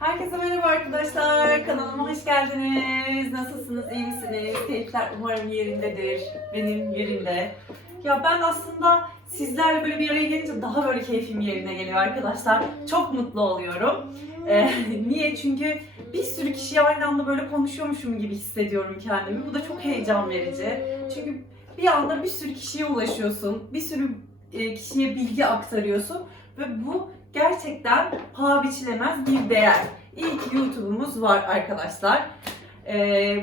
Herkese merhaba arkadaşlar. Kanalıma hoş geldiniz. Nasılsınız? İyi misiniz? Keyifler umarım yerindedir. Benim yerinde. Ya ben aslında sizlerle böyle bir araya gelince daha böyle keyfim yerine geliyor arkadaşlar. Çok mutlu oluyorum. Ee, niye? Çünkü bir sürü kişiye aynı anda böyle konuşuyormuşum gibi hissediyorum kendimi. Bu da çok heyecan verici. Çünkü bir anda bir sürü kişiye ulaşıyorsun. Bir sürü e, kişiye bilgi aktarıyorsun. Ve bu gerçekten paha biçilemez bir değer. İyi ki YouTube'umuz var arkadaşlar. Ee,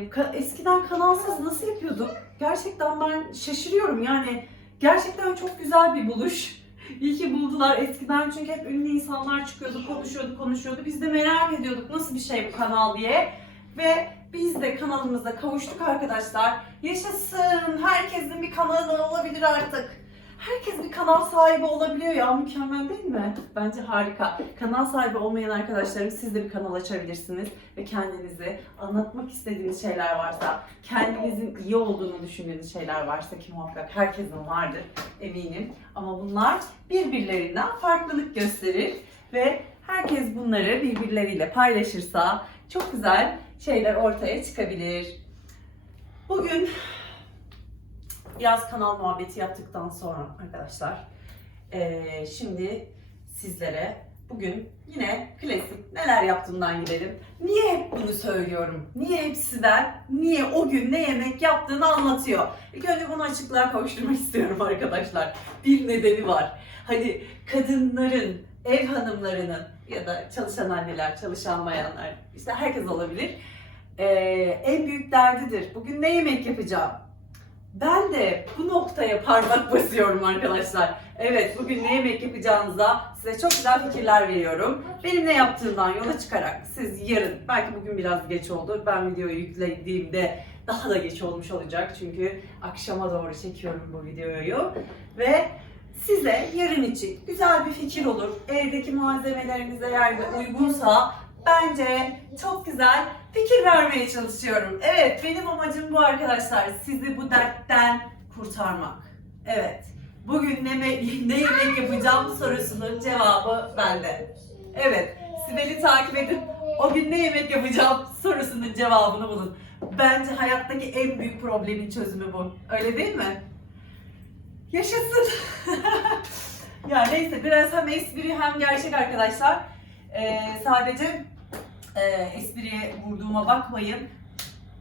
ka- eskiden kanalsız nasıl yapıyorduk? Gerçekten ben şaşırıyorum yani. Gerçekten çok güzel bir buluş. İyi ki buldular eskiden çünkü hep ünlü insanlar çıkıyordu, konuşuyordu, konuşuyordu. Biz de merak ediyorduk nasıl bir şey bu kanal diye. Ve biz de kanalımıza kavuştuk arkadaşlar. Yaşasın! Herkesin bir kanalı olabilir artık. Herkes bir kanal sahibi olabiliyor ya mükemmel değil mi? Bence harika. Kanal sahibi olmayan arkadaşlarım siz de bir kanal açabilirsiniz ve kendinizi anlatmak istediğiniz şeyler varsa, kendinizin iyi olduğunu düşündüğünüz şeyler varsa ki muhakkak herkesin vardır eminim. Ama bunlar birbirlerinden farklılık gösterir ve herkes bunları birbirleriyle paylaşırsa çok güzel şeyler ortaya çıkabilir. Bugün biraz kanal muhabbeti yaptıktan sonra arkadaşlar eee, şimdi sizlere bugün yine klasik neler yaptığımdan gidelim. Niye hep bunu söylüyorum? Niye hepsi ben? Niye o gün ne yemek yaptığını anlatıyor? İlk önce bunu açıklığa kavuşturmak istiyorum arkadaşlar. Bir nedeni var. Hani kadınların, ev hanımlarının ya da çalışan anneler, çalışan bayanlar, işte herkes olabilir. Eee, en büyük derdidir. Bugün ne yemek yapacağım? Ben de bu noktaya parmak basıyorum arkadaşlar. Evet bugün ne yemek yapacağınıza size çok güzel fikirler veriyorum. Benim ne yaptığımdan yola çıkarak siz yarın, belki bugün biraz geç oldu. Ben videoyu yüklediğimde daha da geç olmuş olacak. Çünkü akşama doğru çekiyorum bu videoyu. Ve size yarın için güzel bir fikir olur. Evdeki malzemeleriniz eğer de uygunsa bence çok güzel fikir vermeye çalışıyorum. Evet, benim amacım bu arkadaşlar. Sizi bu dertten kurtarmak. Evet. Bugün ne, ne yemek yapacağım sorusunun cevabı bende. Evet. Sibel'i takip edip o gün ne yemek yapacağım sorusunun cevabını bulun. Bence hayattaki en büyük problemin çözümü bu. Öyle değil mi? Yaşasın. ya neyse biraz hem espri hem gerçek arkadaşlar. Ee, sadece e, espriye vurduğuma bakmayın.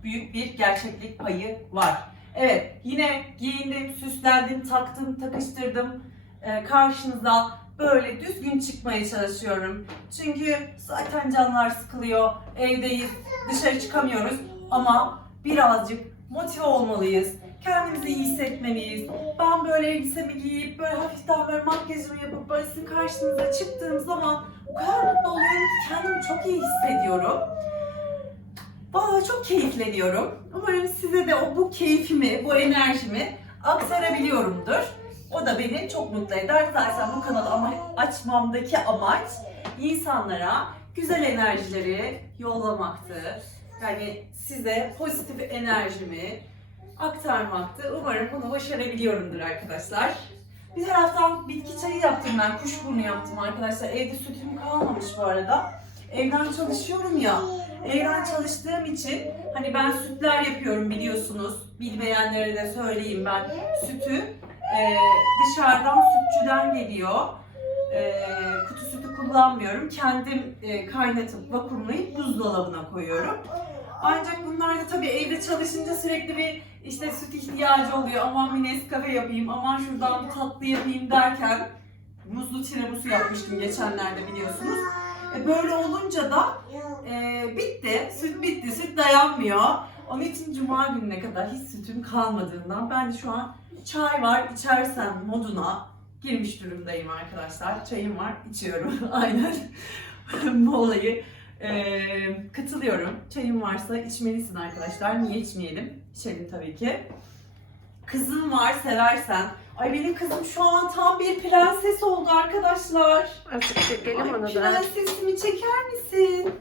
Büyük bir gerçeklik payı var. Evet, yine giyindim, süslendim, taktım, takıştırdım. Ee, karşınıza böyle düzgün çıkmaya çalışıyorum. Çünkü zaten canlar sıkılıyor, evdeyiz, dışarı çıkamıyoruz. Ama birazcık motive olmalıyız. Kendimizi iyi hissetmeliyiz. Ben böyle elbisemi giyip böyle hafiften böyle makyajımı yapıp böyle sizin karşınıza çıktığım zaman o kadar mutlu oluyorum ki kendimi çok iyi hissediyorum. Vallahi çok keyifleniyorum. Umarım size de o bu keyfimi, bu enerjimi aktarabiliyorumdur. O da beni çok mutlu eder. Zaten bu kanalı ama açmamdaki amaç insanlara güzel enerjileri yollamaktı. Yani size pozitif enerjimi aktarmaktı. Umarım bunu başarabiliyorumdur arkadaşlar. Bir taraftan bitki çayı yaptım ben, kuşburnu yaptım arkadaşlar. Evde sütüm kalmamış bu arada. Evden çalışıyorum ya. Evden çalıştığım için hani ben sütler yapıyorum biliyorsunuz. Bilmeyenlere de söyleyeyim ben. Sütü e, dışarıdan sütçüden geliyor. E, kutu sütü kullanmıyorum. Kendim e, kaynatıp vakumlayıp buzdolabına koyuyorum. Ancak bunlar da tabii evde çalışınca sürekli bir işte süt ihtiyacı oluyor. Aman bir Nescafe yapayım, aman şuradan bir tatlı yapayım derken muzlu tiramisu yapmıştım geçenlerde biliyorsunuz. E, böyle olunca da e, bitti, süt bitti, süt dayanmıyor. Onun için cuma gününe kadar hiç sütüm kalmadığından ben de şu an çay var içersem moduna girmiş durumdayım arkadaşlar. Çayım var, içiyorum. Aynen. Bu olayı e, katılıyorum. Çayım varsa içmelisin arkadaşlar. Niye içmeyelim? İçelim tabii ki. Kızım var seversen. Ay benim kızım şu an tam bir prenses oldu arkadaşlar. Artık çekelim Ay, onu da. Prensesimi çeker misin?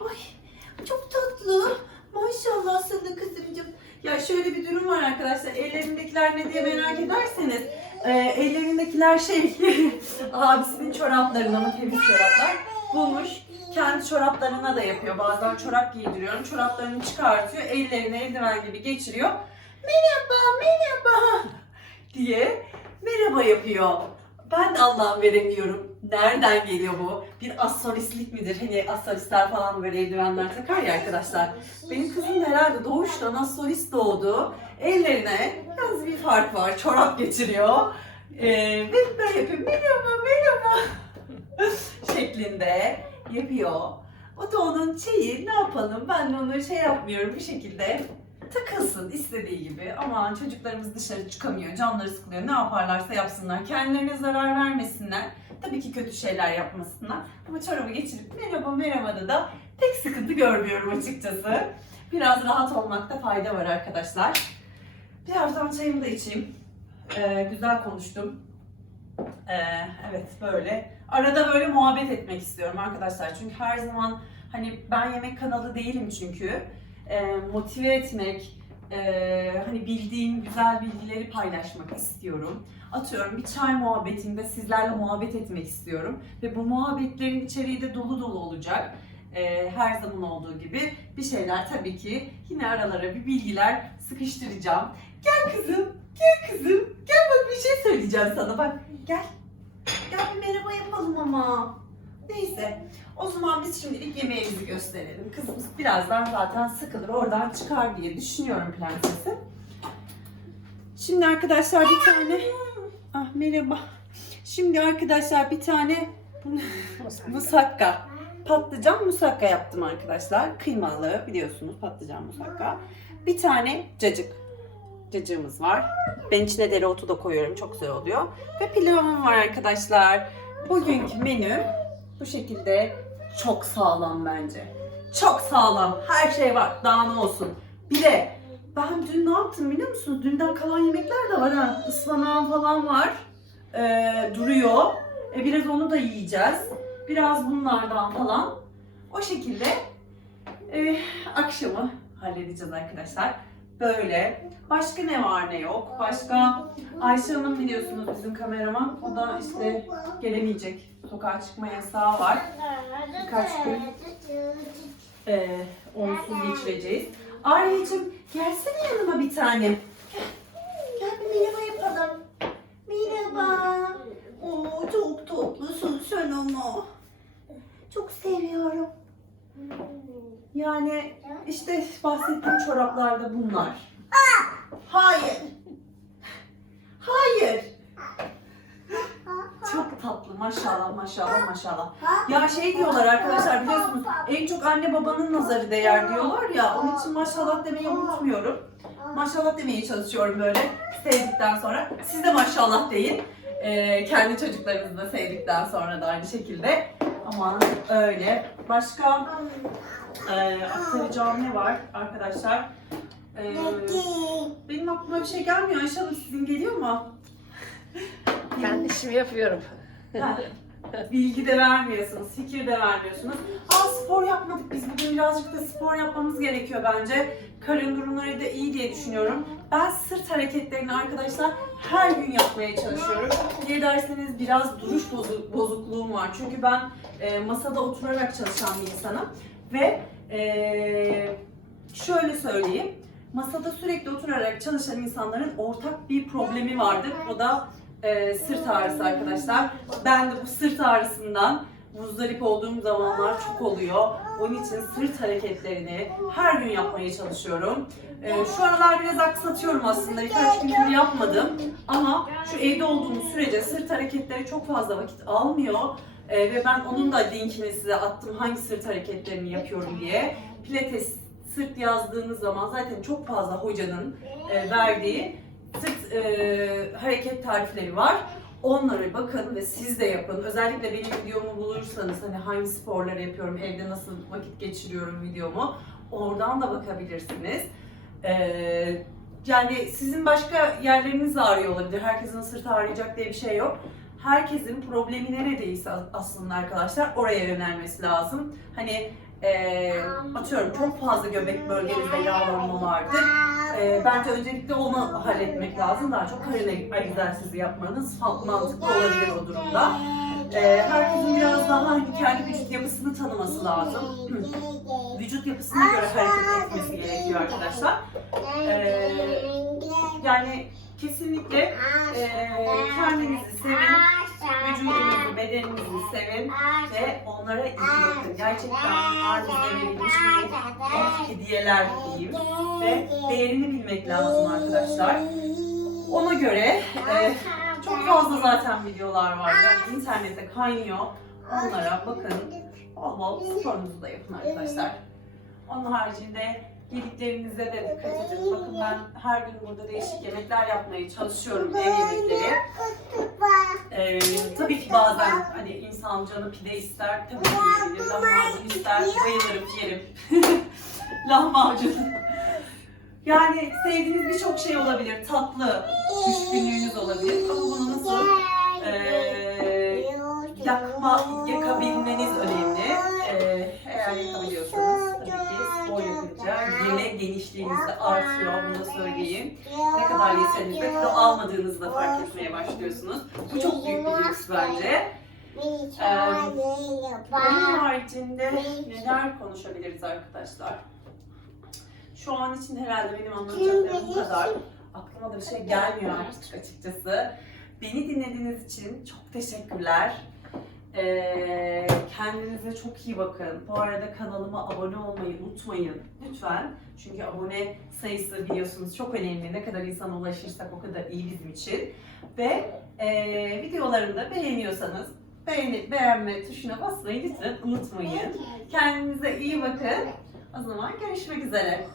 Ay çok tatlı. Maşallah sana kızımcığım. Ya şöyle bir durum var arkadaşlar. Ellerindekiler ne diye merak ederseniz. E, ellerindekiler şey abisinin çoraplarını ama temiz çoraplar bulmuş. Kendi çoraplarına da yapıyor. Bazen çorap giydiriyorum. Çoraplarını çıkartıyor. Ellerine eldiven gibi geçiriyor. Merhaba, merhaba diye merhaba yapıyor. Ben de anlam veremiyorum. Nereden geliyor bu? Bir asolistlik midir? Hani asolistler falan böyle eldivenler takar ya arkadaşlar. Benim kızım da herhalde doğuştan asolist doğdu. Ellerine biraz bir fark var. Çorap geçiriyor. Ee, ve böyle yapıyor. Merhaba, merhaba şeklinde yapıyor. O da onun şeyi ne yapalım ben de onu şey yapmıyorum bir şekilde takılsın istediği gibi. Aman çocuklarımız dışarı çıkamıyor, canları sıkılıyor. Ne yaparlarsa yapsınlar. Kendilerine zarar vermesinler. Tabii ki kötü şeyler yapmasınlar. Ama çorabı geçirip merhaba merhaba da pek sıkıntı görmüyorum açıkçası. Biraz rahat olmakta fayda var arkadaşlar. Birazdan çayımı da içeyim. Ee, güzel konuştum. Ee, evet böyle. Arada böyle muhabbet etmek istiyorum arkadaşlar. Çünkü her zaman hani ben yemek kanalı değilim çünkü. Ee, motive etmek, e, hani bildiğim güzel bilgileri paylaşmak istiyorum. Atıyorum bir çay muhabbetinde sizlerle muhabbet etmek istiyorum. Ve bu muhabbetlerin içeriği de dolu dolu olacak. Ee, her zaman olduğu gibi bir şeyler tabii ki yine aralara bir bilgiler sıkıştıracağım. Gel kızım, gel kızım. Gel bak bir şey söyleyeceğim sana bak. Gel. Gel bir merhaba yapalım ama. Neyse. O zaman biz şimdilik yemeğimizi gösterelim. Kızımız birazdan zaten sıkılır oradan çıkar diye düşünüyorum prensesi. Şimdi arkadaşlar bir tane... Ah merhaba. Şimdi arkadaşlar bir tane musakka. Patlıcan musakka yaptım arkadaşlar. Kıymalı biliyorsunuz patlıcan musakka. Bir tane cacık. Cacığımız var. Ben içine dereotu da koyuyorum. Çok güzel oluyor. Ve pilavım var arkadaşlar. Bugünkü menü bu şekilde çok sağlam bence. Çok sağlam. Her şey var. Daha ne olsun. Bir de ben dün ne yaptım biliyor musunuz? Dünden kalan yemekler de var ha. Ispanağım falan var. Ee, duruyor. E, biraz onu da yiyeceğiz. Biraz bunlardan falan. O şekilde e, akşamı halledeceğiz arkadaşlar. Böyle. Başka ne var ne yok? Başka Ayşe Hanım biliyorsunuz bizim kameraman. O da işte gelemeyecek. Sokağa çıkma yasağı var. Birkaç gün e, onsuz geçireceğiz. Arya'cığım gelsene yanıma bir tanem. Gel, gel bir merhaba yapalım. Merhaba. Oo, çok tatlısın sen ama. Çok seviyorum. Yani işte bahsettiğim çoraplar da bunlar. Hayır. Hayır. Çok tatlı maşallah maşallah maşallah. Ya şey diyorlar arkadaşlar biliyorsunuz en çok anne babanın nazarı değer diyorlar ya onun için maşallah demeyi unutmuyorum. Maşallah demeye çalışıyorum böyle sevdikten sonra. Siz de maşallah deyin. Ee, kendi çocuklarınızı da sevdikten sonra da aynı şekilde. Aman öyle. Başka e, aktaracağım ne var arkadaşlar? Ee, benim aklıma bir şey gelmiyor. Ayşe Hanım sizin geliyor mu? Ben işimi yapıyorum. Bilgi de vermiyorsunuz, fikir de vermiyorsunuz. Aa spor yapmadık biz bugün birazcık da spor yapmamız gerekiyor bence. Karın durumları da iyi diye düşünüyorum. Ben sırt hareketlerini arkadaşlar her gün yapmaya çalışıyorum. Niye derseniz biraz duruş bozu- bozukluğum var. Çünkü ben e, masada oturarak çalışan bir insanım. Ve e, şöyle söyleyeyim. Masada sürekli oturarak çalışan insanların ortak bir problemi vardır. O da e, sırt ağrısı arkadaşlar. Ben de bu sırt ağrısından muzdarip olduğum zamanlar çok oluyor. Onun için sırt hareketlerini her gün yapmaya çalışıyorum. E, şu aralar biraz aksatıyorum aslında. Birkaç gündür yapmadım. Ama şu evde olduğumuz sürece sırt hareketleri çok fazla vakit almıyor. E, ve ben onun da linkini size attım hangi sırt hareketlerini yapıyorum diye. Pilates sırt yazdığınız zaman zaten çok fazla hocanın e, verdiği sırt e, hareket tarifleri var. Onlara bakın ve siz de yapın. Özellikle benim videomu bulursanız hani hangi sporları yapıyorum, evde nasıl vakit geçiriyorum videomu oradan da bakabilirsiniz. E, yani sizin başka yerleriniz ağrıyor olabilir. Herkesin sırtı ağrıyacak diye bir şey yok. Herkesin problemi neredeyse aslında arkadaşlar oraya yönelmesi lazım. Hani e, atıyorum çok fazla göbek bölgenizde yağlanma vardır. E, bence öncelikle onu halletmek lazım. Daha çok karın egzersizi yapmanız mantıklı olabilir o durumda. Ee, herkesin biraz daha hani kendi vücut yapısını tanıması lazım. vücut yapısına göre hareket etmesi gerekiyor arkadaşlar. Ee, yani kesinlikle e, kendinizi sevin, vücudunuzu, bedeninizi sevin ve onlara iyi bakın. Gerçekten bize verilmiş bir hediyeler diyeyim ve değerini bilmek lazım arkadaşlar. Ona göre e, çok fazla zaten videolar var. Yani internette kaynıyor. Onlara bakın. Bol bol sporunuzu da yapın arkadaşlar. Onun haricinde yediklerinize de dikkat edin. Bakın ben her gün burada değişik yemekler yapmaya çalışıyorum. Ev yemekleri. Ee, tabii ki bazen hani insan canı pide ister, tabii ki yiyebilir. Lahmacun ister, bayılırım, yerim. Lahmacun. Yani sevdiğiniz birçok şey olabilir. Tatlı, düşkünlüğünüz olabilir. Ama bunu nasıl ee, yakma, yakabilmeniz önemli. Ee, eğer yakabiliyorsanız yapınca yeme genişliğiniz de artıyor. Bunu da söyleyeyim. Ne kadar yeseniz de kilo almadığınızı da fark etmeye başlıyorsunuz. Bu çok büyük bir lüks bence. Onun haricinde neler konuşabiliriz arkadaşlar? Şu an için herhalde benim anlatacaklarım bu kadar. Aklıma da bir şey gelmiyor artık açıkçası. Beni dinlediğiniz için çok teşekkürler. Ee, kendinize çok iyi bakın. Bu arada kanalıma abone olmayı unutmayın lütfen. Çünkü abone sayısı biliyorsunuz çok önemli. Ne kadar insana ulaşırsak o kadar iyi bizim için. Ve e, videolarımı da beğeniyorsanız beğeni, beğenme tuşuna basmayı lütfen unutmayın. Kendinize iyi bakın. O zaman görüşmek üzere.